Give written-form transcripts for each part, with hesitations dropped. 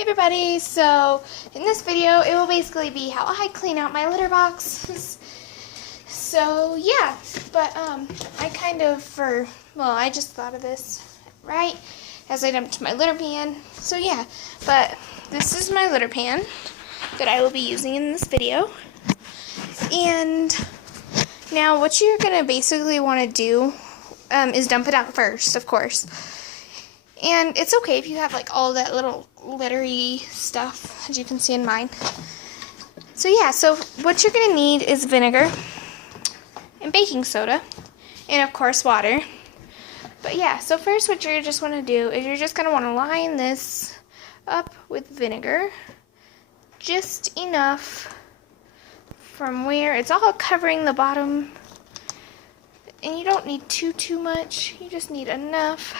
Hey everybody, so in this video it will basically be how I clean out my litter boxes. So yeah, but I just thought of this right as I dumped my litter pan. So yeah, but this is my litter pan that I will be using in this video. And now what you're going to basically want to do is dump it out first, of course. And it's okay if you have like all that little glittery stuff, as you can see in mine. So yeah, so what you're going to need is vinegar and baking soda and of course water. But yeah, so first what you're just want to do is you're just going to want to line this up with vinegar. Just enough from where it's all covering the bottom. And you don't need too much. You just need enough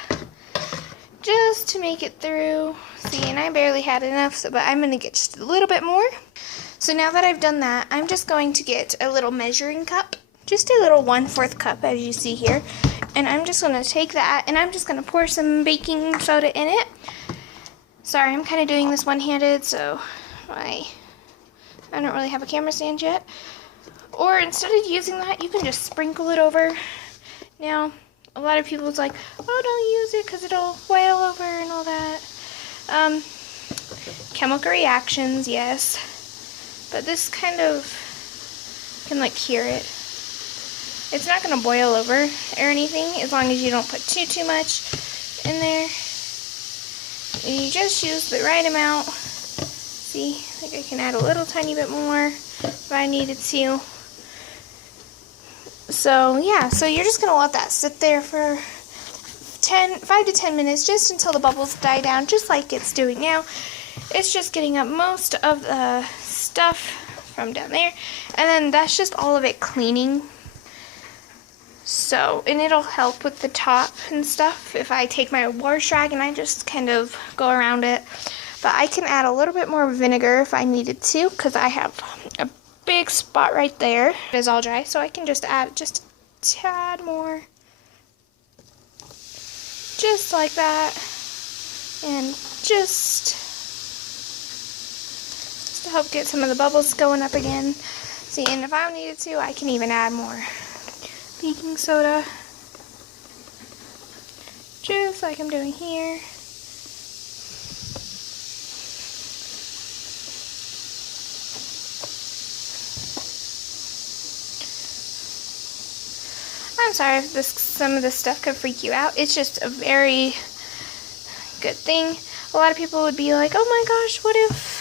just to make it through. See, and I barely had enough, but I'm going to get just a little bit more. So now that I've done that, I'm just going to get a little measuring cup. Just a little 1/4 cup, as you see here. And I'm just going to take that, and I'm just going to pour some baking soda in it. Sorry, I'm kind of doing this one-handed, so I don't really have a camera stand yet. Or instead of using that, you can just sprinkle it over. Now, a lot of people's like, oh, don't use it because it'll boil over and all that. Chemical reactions, yes. But this kind of can like cure it. It's not going to boil over or anything as long as you don't put too much in there. And you just use the right amount. See, like I can add a little tiny bit more if I needed to. So yeah, so you're just going to let that sit there for 5 to 10 minutes, just until the bubbles die down, just like it's doing now. It's just getting up most of the stuff from down there, and then that's just all of it cleaning. So, and it'll help with the top and stuff if I take my wash rag and I just kind of go around it. But I can add a little bit more vinegar if I needed to, because I have a big spot right there. It is all dry, so I can just add just a tad more. Just like that. And just to help get some of the bubbles going up again. See, and if I needed to, I can even add more baking soda. Just like I'm doing here. I'm sorry if some of this stuff could freak you out. It's just a very good thing. A lot of people would be like, oh my gosh, what if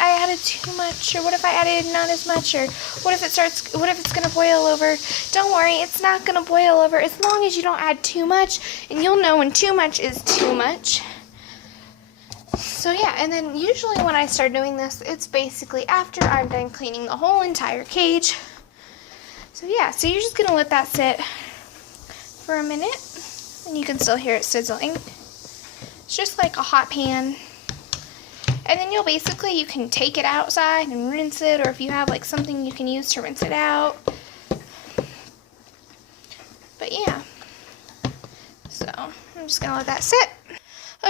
I added too much, or what if I added not as much, or what if it's going to boil over? Don't worry, it's not going to boil over as long as you don't add too much, and you'll know when too much is too much. So yeah, and then usually when I start doing this, it's basically after I'm done cleaning the whole entire cage. So yeah, so you're just going to let that sit for a minute, and you can still hear it sizzling. It's just like a hot pan. And then you can take it outside and rinse it, or if you have like something you can use to rinse it out. But yeah, so I'm just going to let that sit.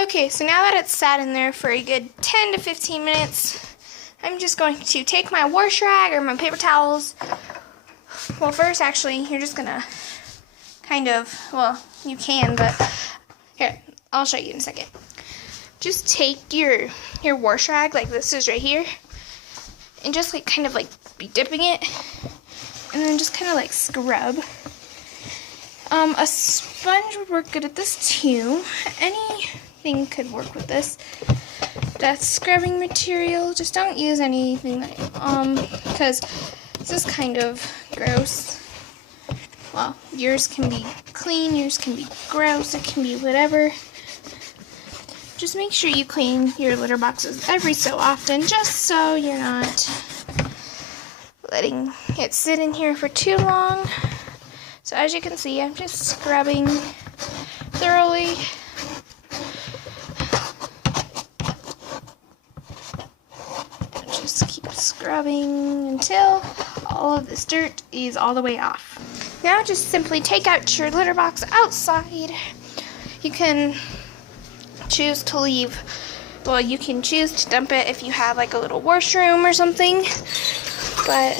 Okay, so now that it's sat in there for a good 10 to 15 minutes, I'm just going to take my wash rag or my paper towels. Well, first, actually, you're just going to you can, but here, I'll show you in a second. Just take your wash rag, like this is right here, and just like kind of like be dipping it, and then just kind of like scrub. A sponge would work good at this too. Anything could work with this. That's scrubbing material. Just don't use anything like, because this is kind of gross. Well, yours can be clean, yours can be gross, it can be whatever. Just make sure you clean your litter boxes every so often, just so you're not letting it sit in here for too long. So as you can see, I'm just scrubbing thoroughly. Just keep scrubbing until all of this dirt is all the way off. Now just simply take out your litter box outside. You can choose to leave well, you can choose to dump it if you have like a little washroom or something. But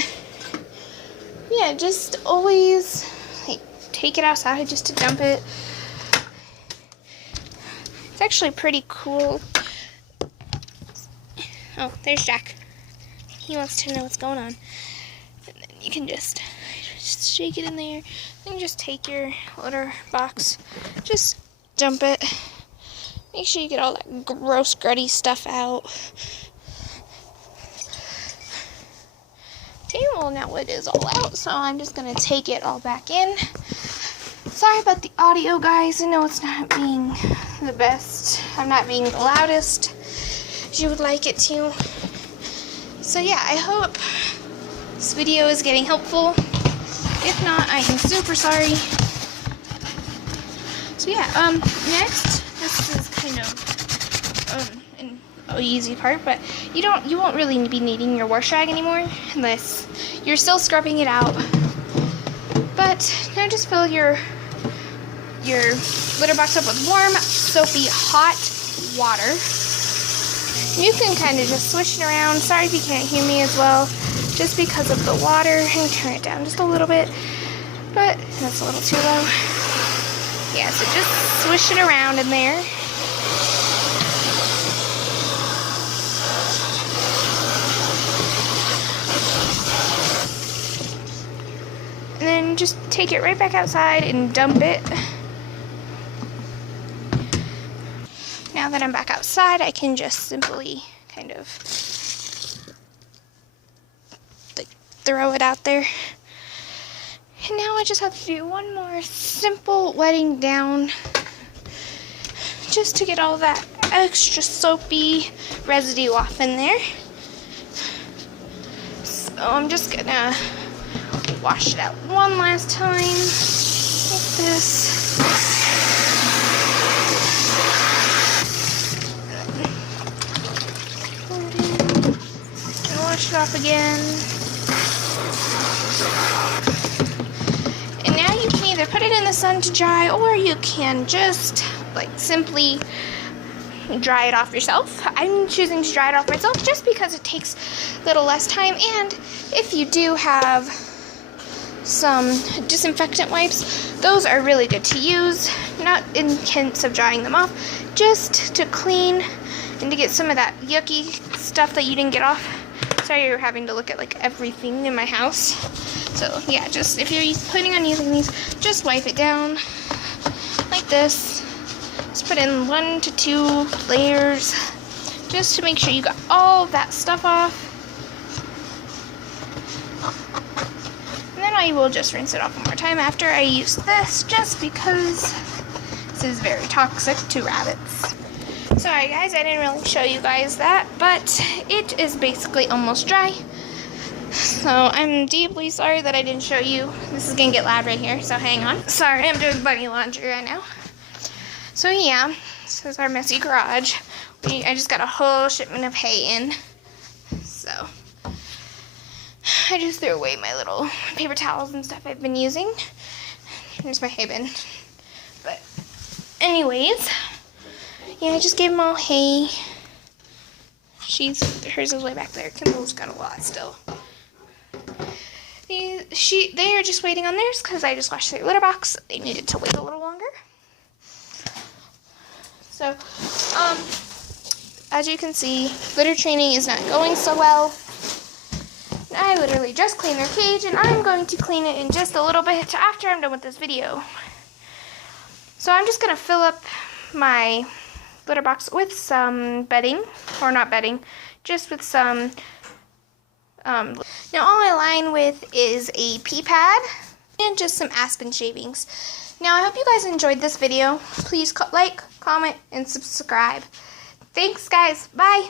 yeah, just always like take it outside just to dump it. It's actually pretty cool. Oh, there's Jack. He wants to know what's going on. And then you can just shake it in there. Then just take your litter box, just dump it. Make sure you get all that gross, gruddy stuff out. Okay, well now it is all out, so I'm just gonna take it all back in. Sorry about the audio, guys. I know it's not being the best. I'm not being the loudest as you would like it to. So yeah, I hope this video is getting helpful. If not, I am super sorry. So yeah, next, this is kind of an easy part, but you won't really be needing your wash rag anymore unless you're still scrubbing it out. But now just fill your litter box up with warm, soapy, hot water. You can kind of just swish it around. Sorry if you can't hear me as well, just because of the water. And turn it down just a little bit, but that's a little too low. Yeah, so just swish it around in there. And then just take it right back outside and dump it. Now that I'm back outside, I can just simply kind of like throw it out there. And now I just have to do one more simple wetting down just to get all that extra soapy residue off in there. So I'm just gonna wash it out one last time like this. And wash it off again. And now you can either put it in the sun to dry, or you can just like simply dry it off yourself. I'm choosing to dry it off myself just because it takes a little less time, and if you do have some disinfectant wipes, those are really good to use, not in sense of drying them off, just to clean and to get some of that yucky stuff that you didn't get off. Sorry you're having to look at like everything in my house. So yeah, just if you're planning on using these, just wipe it down like this. Just put in 1 to 2 layers just to make sure you got all that stuff off. And then I will just rinse it off one more time after I use this, just because this is very toxic to rabbits. Sorry guys, I didn't really show you guys that, but it is basically almost dry. So I'm deeply sorry that I didn't show you. This is gonna get loud right here, so hang on. Sorry, I'm doing bunny laundry right now. So yeah, this is our messy garage. I just got a whole shipment of hay in. So I just threw away my little paper towels and stuff I've been using. Here's my hay bin. But anyways, yeah, I just gave them all hay. Hers is way back there. Kimball's got a lot still. They are just waiting on theirs because I just washed their litter box. They needed to wait a little longer. So, as you can see, litter training is not going so well. I literally just cleaned their cage, and I'm going to clean it in just a little bit after I'm done with this video. So I'm just going to fill up my litter box with some bedding, or not bedding, just with some, now all I line with is a pea pad and just some aspen shavings. Now I hope you guys enjoyed this video. Please like, comment, and subscribe. Thanks guys, bye!